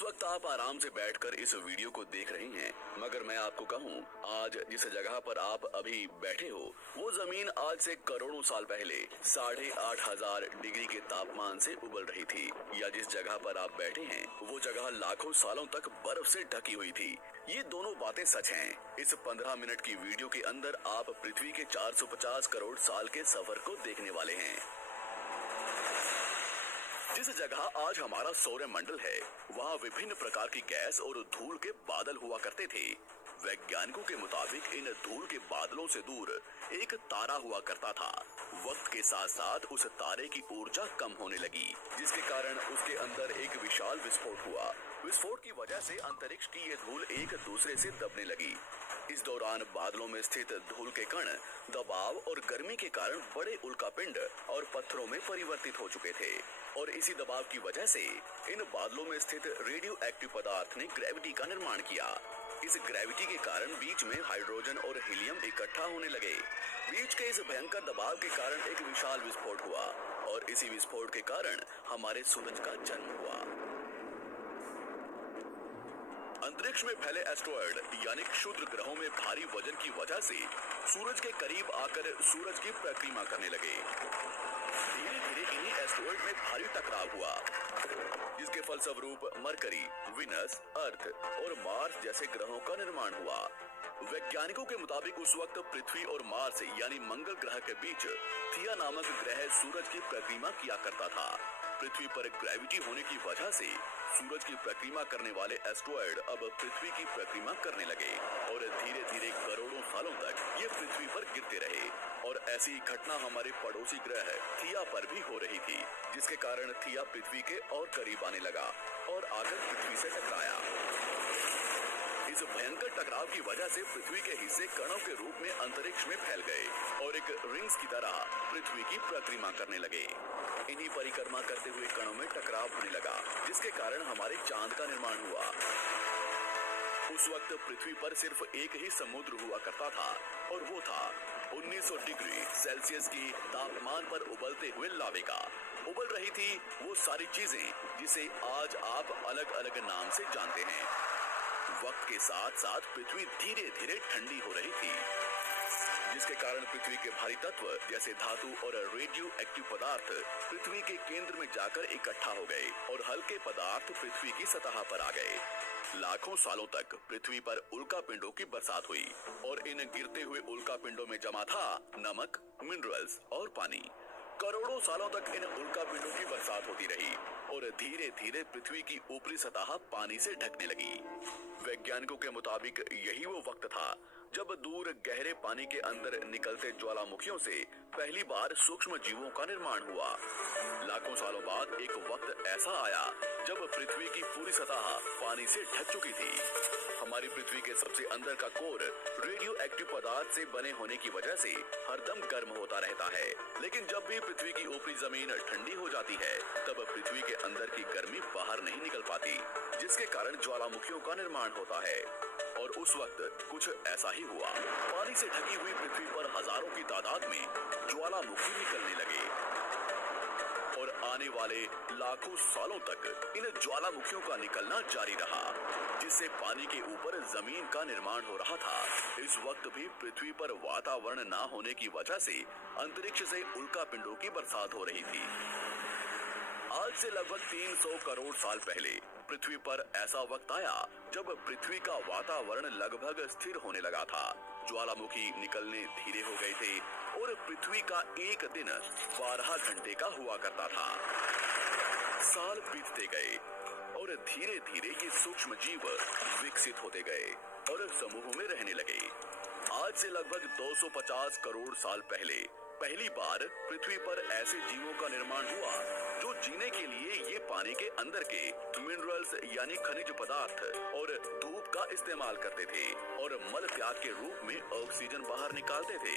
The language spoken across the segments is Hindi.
इस वक्त आप आराम से बैठकर इस वीडियो को देख रहे हैं, मगर मैं आपको कहूं, आज जिस जगह पर आप अभी बैठे हो वो जमीन आज से करोड़ों साल पहले 8,500 डिग्री के तापमान से उबल रही थी। या जिस जगह पर आप बैठे हैं वो जगह लाखों सालों तक बर्फ से ढकी हुई थी। ये दोनों बातें सच हैं। इस 15 मिनट की वीडियो के अंदर आप पृथ्वी के 450 करोड़ साल के सफर को देखने वाले हैं। जिस जगह आज हमारा सौर मंडल है, वहाँ विभिन्न प्रकार की गैस और धूल के बादल हुआ करते थे। वैज्ञानिकों के मुताबिक इन धूल के बादलों से दूर एक तारा हुआ करता था। वक्त के साथ साथ उस तारे की ऊर्जा कम होने लगी, जिसके कारण उसके अंदर एक विशाल विस्फोट हुआ। विस्फोट की वजह से अंतरिक्ष की ये धूल एक दूसरे से दबने लगी। इस दौरान बादलों में स्थित धूल के कण दबाव और गर्मी के कारण बड़े उल्कापिंड और पत्थरों में परिवर्तित हो चुके थे, और इसी दबाव की वजह से इन बादलों में स्थित रेडियो एक्टिव पदार्थ ने ग्रेविटी का निर्माण किया। इस ग्रेविटी के कारण बीच में हाइड्रोजन और हीलियम इकट्ठा होने लगे। बीच के इस भयंकर दबाव के कारण एक विशाल विस्फोट हुआ, और इसी विस्फोट के कारण हमारे सूरज का जन्म हुआ। अंतरिक्ष में फैले एस्टेरॉयड यानी क्षुद्र ग्रहों में भारी वजन की वजह से सूरज के करीब आकर सूरज की परिक्रमा करने लगे। धीरे धीरे इन्हीं एस्टेरॉयड में भारी टकराव हुआ, जिसके फलस्वरूप मरकरी, विनस, अर्थ और मार्स जैसे ग्रहों का निर्माण हुआ। वैज्ञानिकों के मुताबिक उस वक्त पृथ्वी और मार्स यानी मंगल ग्रह के बीच थिया नामक ग्रह सूरज की परिक्रमा किया करता था। पृथ्वी पर ग्रेविटी होने की वजह से सूरज की परिक्रमा करने वाले एस्टेरॉयड अब पृथ्वी की परिक्रमा करने लगे, और धीरे धीरे करोड़ों सालों तक ये पृथ्वी पर गिरते रहे। और ऐसी घटना हमारे पड़ोसी ग्रह थिया पर भी हो रही थी, जिसके कारण थिया पृथ्वी के और करीब आने लगा और आकर पृथ्वी से टकराया। इस भयंकर टकराव की वजह से पृथ्वी के हिस्से कणों के रूप में अंतरिक्ष में फैल गए और एक रिंग्स की तरह पृथ्वी की परिक्रमा करने लगे। इन्हीं परिक्रमा करते हुए कणों में टकराव होने लगा, जिसके कारण हमारे चांद का निर्माण हुआ। उस वक्त पृथ्वी पर सिर्फ एक ही समुद्र हुआ करता था, और वो था 1900 डिग्री सेल्सियस की तापमान पर उबलते हुए लाविका। उबल रही थी वो सारी चीजें जिसे आज आप अलग अलग नाम से जानते हैं। वक्त के साथ साथ पृथ्वी धीरे धीरे ठंडी हो रही थी, जिसके कारण पृथ्वी के भारी तत्व जैसे धातु और रेडियो एक्टिव पदार्थ पृथ्वी के केंद्र में जाकर इकट्ठा हो गए और हल्के पदार्थ पृथ्वी की सतह पर आ गए। लाखों सालों तक पृथ्वी पर उल्कापिंडों की बरसात हुई, और इन गिरते हुए उल्कापिंडों में जमा था नमक, मिनरल्स और पानी। करोड़ों सालों तक इन उल्कापिंडों की बरसात होती रही, और धीरे धीरे पृथ्वी की ऊपरी सतह पानी से ढकने लगी। वैज्ञानिकों के मुताबिक यही वो वक्त था जब दूर गहरे पानी के अंदर निकलते ज्वालामुखियों से पहली बार सूक्ष्म जीवों का निर्माण हुआ। लाखों सालों बाद एक वक्त ऐसा आया जब पृथ्वी की पूरी सतह पानी से ढक चुकी थी। हमारी पृथ्वी के सबसे अंदर का कोर रेडियो एक्टिव पदार्थ से बने होने की वजह से हरदम गर्म होता रहता है, लेकिन जब भी पृथ्वी की ऊपरी जमीन ठंडी हो जाती है, तब पृथ्वी के अंदर की गर्मी बाहर नहीं निकल पाती, जिसके कारण ज्वालामुखियों का निर्माण होता है। और उस वक्त कुछ ऐसा ही हुआ। पानी से ढकी हुई पृथ्वी पर हजारों की तादाद में ज्वालामुखी निकलने लगे, और आने वाले लाखों सालों तक इन ज्वालामुखियों का निकलना जारी रहा, जिससे पानी के ऊपर जमीन का निर्माण हो रहा था। इस वक्त भी पृथ्वी पर वातावरण न होने की वजह से अंतरिक्ष से उल्कापिंडों की बरसात हो रही थी। आज से लगभग 300 करोड़ साल पहले पृथ्वी पर ऐसा वक्त आया जब पृथ्वी का वातावरण लगभग स्थिर होने लगा था। ज्वालामुखी निकलने धीरे हो गए थे, और पृथ्वी का एक दिन 12 घंटे का हुआ करता था। साल बीतते गए, और धीरे धीरे ये सूक्ष्म जीव विकसित होते गए और समूह में रहने लगे। आज से लगभग 250 करोड़ साल पहले पहली बार पृथ्वी पर ऐसे जीवों का निर्माण हुआ जो जीने के लिए ये पानी के अंदर के मिनरल्स यानी खनिज पदार्थ और धूप का इस्तेमाल करते थे, और मल त्याग के रूप में ऑक्सीजन बाहर निकालते थे।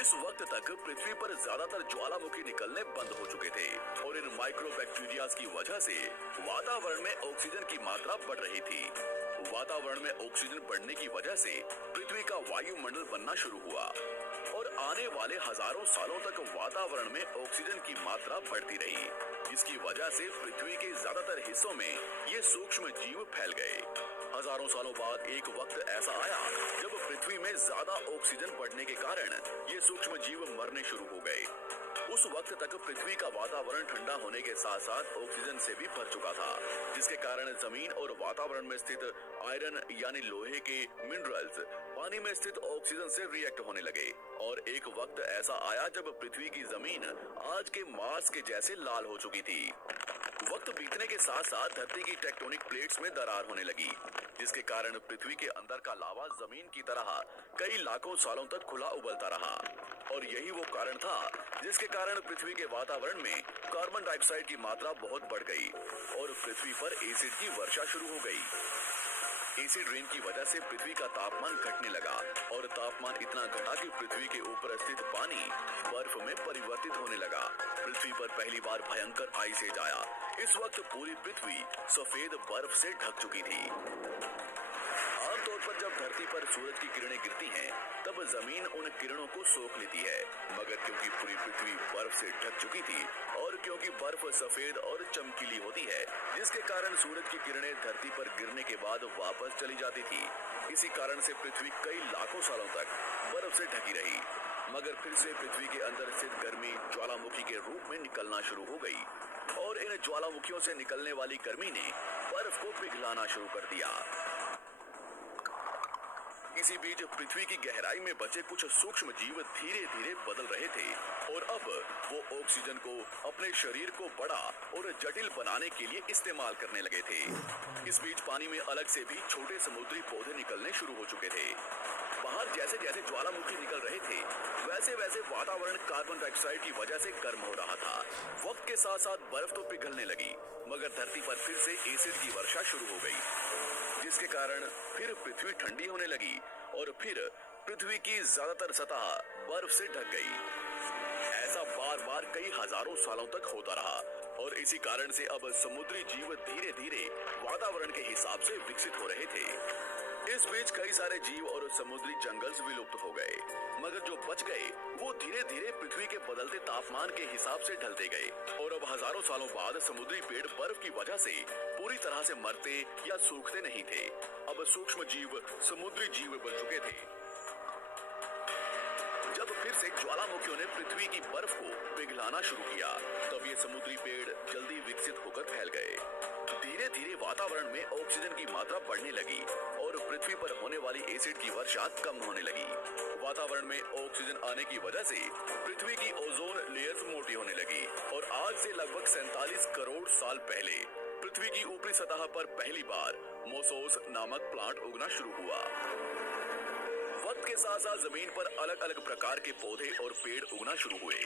इस वक्त तक पृथ्वी पर ज्यादातर ज्वालामुखी निकलने बंद हो चुके थे, और इन माइक्रोबैक्टीरिया की वजह से वातावरण में ऑक्सीजन की मात्रा बढ़ रही थी। वातावरण में ऑक्सीजन बढ़ने की वजह से पृथ्वी का वायुमंडल बनना शुरू हुआ, और आने वाले हजारों सालों तक वातावरण में ऑक्सीजन की मात्रा बढ़ती रही। इसकी वजह से पृथ्वी के ज्यादातर हिस्सों में ये सूक्ष्म जीव फैल गए। हजारों सालों बाद एक वक्त ऐसा आया जब पृथ्वी में ज्यादा ऑक्सीजन बढ़ने के कारण ये सूक्ष्म जीव मरने शुरू हो गए। उस वक्त तक पृथ्वी का वातावरण ठंडा होने के साथ साथ ऑक्सीजन से भी भर चुका था, जिसके कारण जमीन और वातावरण में स्थित आयरन यानी लोहे के मिनरल्स पानी में स्थित ऑक्सीजन से रिएक्ट होने लगे। और एक वक्त ऐसा आया जब पृथ्वी की जमीन आज के मार्स के जैसे लाल हो चुकी थी। वक्त बीतने के साथ साथ धरती की टेक्टोनिक प्लेट्स में दरार होने लगी, जिसके कारण पृथ्वी के अंदर का लावा जमीन की तरह कई लाखों सालों तक खुला उबलता रहा। और यही वो कारण था जिसके कारण पृथ्वी के वातावरण में कार्बन डाइऑक्साइड की मात्रा बहुत बढ़ गई और पृथ्वी पर एसिड की वर्षा शुरू हो गई। एसिड रेन की वजह से पृथ्वी का तापमान घटने लगा और तापमान इतना घटा कि पृथ्वी के ऊपर स्थित पानी बर्फ में परिवर्तित होने लगा। पृथ्वी पर पहली बार भयंकर आइस एज आया। इस वक्त पूरी पृथ्वी सफेद बर्फ से ढक चुकी थी। आमतौर पर जब धरती पर सूरज की किरणें गिरती हैं, तब जमीन उन किरणों को सोख लेती है, मगर क्योंकि पूरी पृथ्वी बर्फ से ढक चुकी थी और क्योंकि बर्फ सफेद और चमकीली होती है, जिसके कारण सूरज की किरणें धरती पर गिरने के बाद वापस चली जाती थी। इसी कारण से पृथ्वी कई लाखों सालों तक बर्फ से ढकी रही, मगर फिर से पृथ्वी के अंदर स्थित गर्मी ज्वालामुखी के रूप में निकलना शुरू हो गई और इन ज्वालामुखियों से निकलने वाली गर्मी ने बर्फ को पिघलाना शुरू कर दिया। इसी बीच पृथ्वी की गहराई में बचे कुछ सूक्ष्म जीव धीरे धीरे बदल रहे थे और अब वो ऑक्सीजन को अपने शरीर को बड़ा और जटिल बनाने के लिए इस्तेमाल करने लगे थे। इस बीच पानी में अलग से भी छोटे समुद्री पौधे निकलने शुरू हो चुके थे। बाहर जैसे जैसे ज्वालामुखी निकल रहे थे, वैसे वैसे वातावरण कार्बन डाइऑक्साइड की वजह से गर्म हो रहा था। वक्त के साथ साथ बर्फ तो पिघलने लगी, मगर धरती पर फिर से एसिड की वर्षा शुरू हो गई, जिसके कारण फिर पृथ्वी ठंडी होने लगी और फिर पृथ्वी की ज्यादातर सतह बर्फ से ढक गई। ऐसा बार बार कई हजारों सालों तक होता रहा और इसी कारण से अब समुद्री जीव धीरे धीरे वातावरण के हिसाब से विकसित हो रहे थे। इस बीच कई सारे जीव और समुद्री जंगल विलुप्त हो गए, मगर जो बच गए वो धीरे धीरे पृथ्वी के बदलते तापमान के हिसाब से ढलते गए और अब हजारों सालों बाद समुद्री पेड़ बर्फ की वजह से पूरी तरह से मरते या सूखते नहीं थे। अब सूक्ष्म जीव समुद्री जीव बन चुके थे। जब फिर से ज्वालामुखियों ने पृथ्वी की बर्फ को पिघलाना शुरू किया, तब ये समुद्री पेड़ जल्दी विकसित होकर फैल गए। धीरे धीरे वातावरण में ऑक्सीजन की मात्रा बढ़ने लगी और पृथ्वी पर होने वाली एसिड की वर्षा कम होने लगी। वातावरण में ऑक्सीजन आने की वजह से पृथ्वी की ओजोन लेयर्स मोटी होने लगी और आज से लगभग 47 करोड़ साल पहले पृथ्वी की ऊपरी सतह पर पहली बार मोसोस नामक प्लांट उगना शुरू हुआ। वक्त के साथ साथ जमीन पर अलग अलग प्रकार के पौधे और पेड़ उगना शुरू हुए।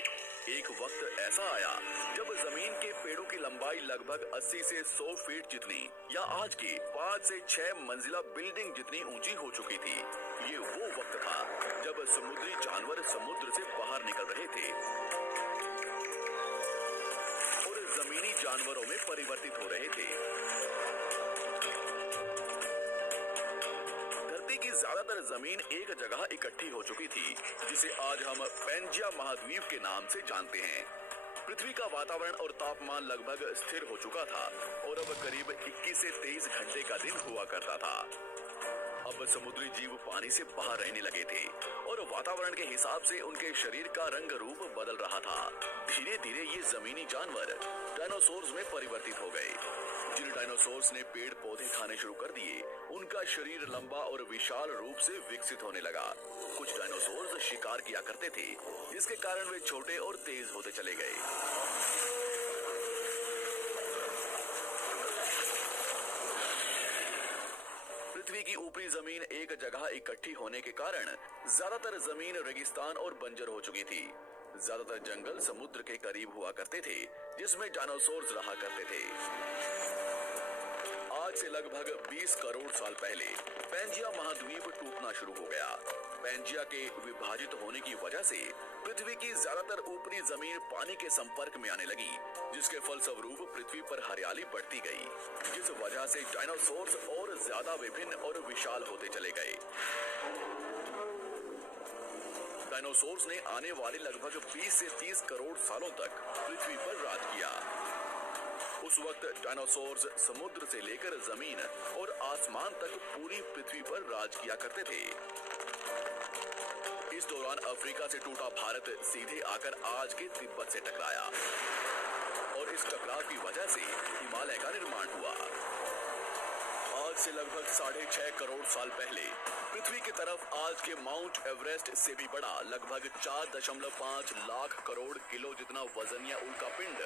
एक वक्त ऐसा आया जब जमीन के पेड़ों की लंबाई लगभग 80 से 100 फीट जितनी या आज की 5 से 6 मंजिला बिल्डिंग जितनी ऊंची हो चुकी थी। ये वो वक्त था जब समुद्री जानवर समुद्र से बाहर निकल रहे थे और जमीनी जानवरों में परिवर्तित हो रहे थे। धरती की ज्यादातर जमीन एक जगह इकट्ठी हो चुकी थी, जिसे आज हम पैंजिया महाद्वीप के नाम से जानते हैं। पृथ्वी का वातावरण और तापमान लगभग स्थिर हो चुका था और अब करीब 21 से 23 घंटे का दिन हुआ करता था। अब समुद्री जीव पानी से बाहर रहने लगे थे और वातावरण के हिसाब से उनके शरीर का रंग रूप बदल रहा था। धीरे धीरे ये जमीनी जानवर डायनासोर्स में परिवर्तित हो गए। जिन डायनासोर्स ने पेड़ पौधे खाने शुरू कर दिए, उनका शरीर लंबा और विशाल रूप से विकसित होने लगा। कुछ डायनासोर्स शिकार किया करते थे, जिसके कारण वे छोटे और तेज होते चले गए। पृथ्वी की ऊपरी जमीन एक जगह इकट्ठी होने के कारण ज्यादातर जमीन रेगिस्तान और बंजर हो चुकी थी। ज्यादातर जंगल समुद्र के करीब हुआ करते थे, जिसमें डायनासोर्स रहा करते थे। आज से लगभग 20 करोड़ साल पहले पैंजिया महाद्वीप टूटना शुरू हो गया। पैंजिया के विभाजित होने की वजह से पृथ्वी की ज्यादातर ऊपरी जमीन पानी के संपर्क में आने लगी, जिसके फलस्वरूप पृथ्वी पर हरियाली बढ़ती गई, जिस वजह से डायनासोर्स और ज्यादा विभिन्न और विशाल होते चले गए। डायनासोर्स ने आने वाले लगभग 20 से 30 करोड़ सालों तक पृथ्वी पर राज किया। उस वक्त डायनासोर्स समुद्र से लेकर जमीन और आसमान तक पूरी पृथ्वी पर राज किया करते थे। इस दौरान अफ्रीका से टूटा भारत सीधे आकर आज के तिब्बत से टकराया और इस टकराव की वजह से हिमालय का निर्माण हुआ। आज से लगभग 6.5 करोड़ साल पहले पृथ्वी की तरफ आज के माउंट एवरेस्ट से भी बड़ा लगभग 4.5 लाख करोड़ किलो जितना वजन या उल्का पिंड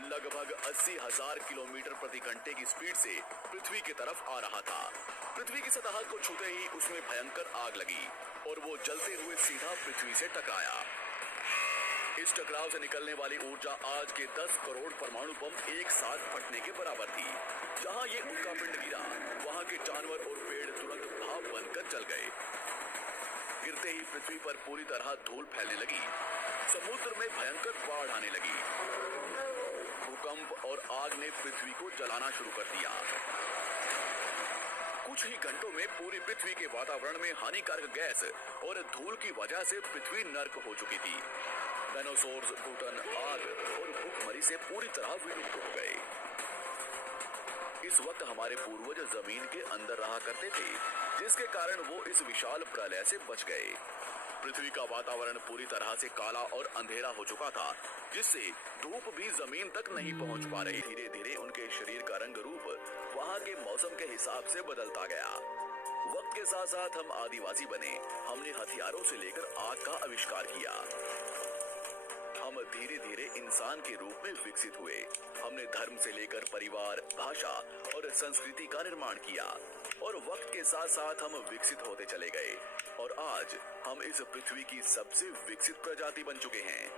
लगभग 80,000 किलोमीटर प्रति घंटे की स्पीड से पृथ्वी की तरफ आ रहा था। पृथ्वी की सतह को छूते ही उसमें भयंकर आग लगी और वो जलते हुए सीधा पृथ्वी से टकराया। इस टकराव से निकलने वाली ऊर्जा आज के 10 करोड़ परमाणु बम एक साथ फटने के बराबर थी। जहां ये उल्का पिंड गिरा, वहां के जानवर और पेड़ तुरंत भाप बनकर जल गए। गिरते ही पृथ्वी पर पूरी तरह धूल फैलने लगी। समुद्र में भयंकर बाढ़ आने लगी। भूकंप और आग ने पृथ्वी को जलाना शुरू कर दिया। कुछ ही घंटों में पूरी पृथ्वी के वातावरण में हानिकारक गैस और धूल की वजह से पृथ्वी नर्क हो चुकी थी। डायनासोर्स घुटन, आग और भूखमरी से पूरी तरह विलुप्त हो गए। इस वक्त हमारे पूर्वज जमीन के अंदर रहा करते थे, जिसके कारण वो इस विशाल प्रलय से बच गए। पृथ्वी का वातावरण पूरी तरह से काला और अंधेरा हो चुका था, जिससे धूप भी जमीन तक नहीं पहुंच पा रही। धीरे धीरे उनके शरीर का रंग रूप वहां के मौसम के हिसाब से बदलता गया। वक्त के साथ साथ हम आदिवासी बने। हमने हथियारों से लेकर आग का आविष्कार किया। हम धीरे धीरे इंसान के रूप में विकसित हुए। हमने धर्म से लेकर परिवार, भाषा और संस्कृति का निर्माण किया और वक्त के साथ साथ हम विकसित होते चले गए और आज हम इस पृथ्वी की सबसे विकसित प्रजाति बन चुके हैं।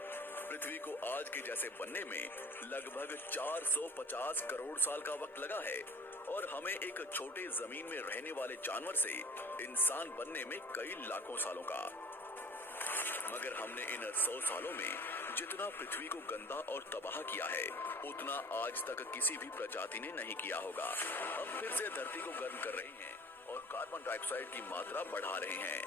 पृथ्वी को आज के जैसे बनने में लगभग 450 करोड़ साल का वक्त लगा है और हमें एक छोटे जमीन में रहने वाले जानवर से इंसान बनने में कई लाखों सालों का। मगर हमने इन 100 सालों में जितना पृथ्वी को गंदा और तबाह किया है, उतना आज तक किसी भी प्रजाति ने नहीं किया होगा। हम फिर से धरती को गर्म कर रहे हैं और कार्बन डाइऑक्साइड की मात्रा बढ़ा रहे हैं।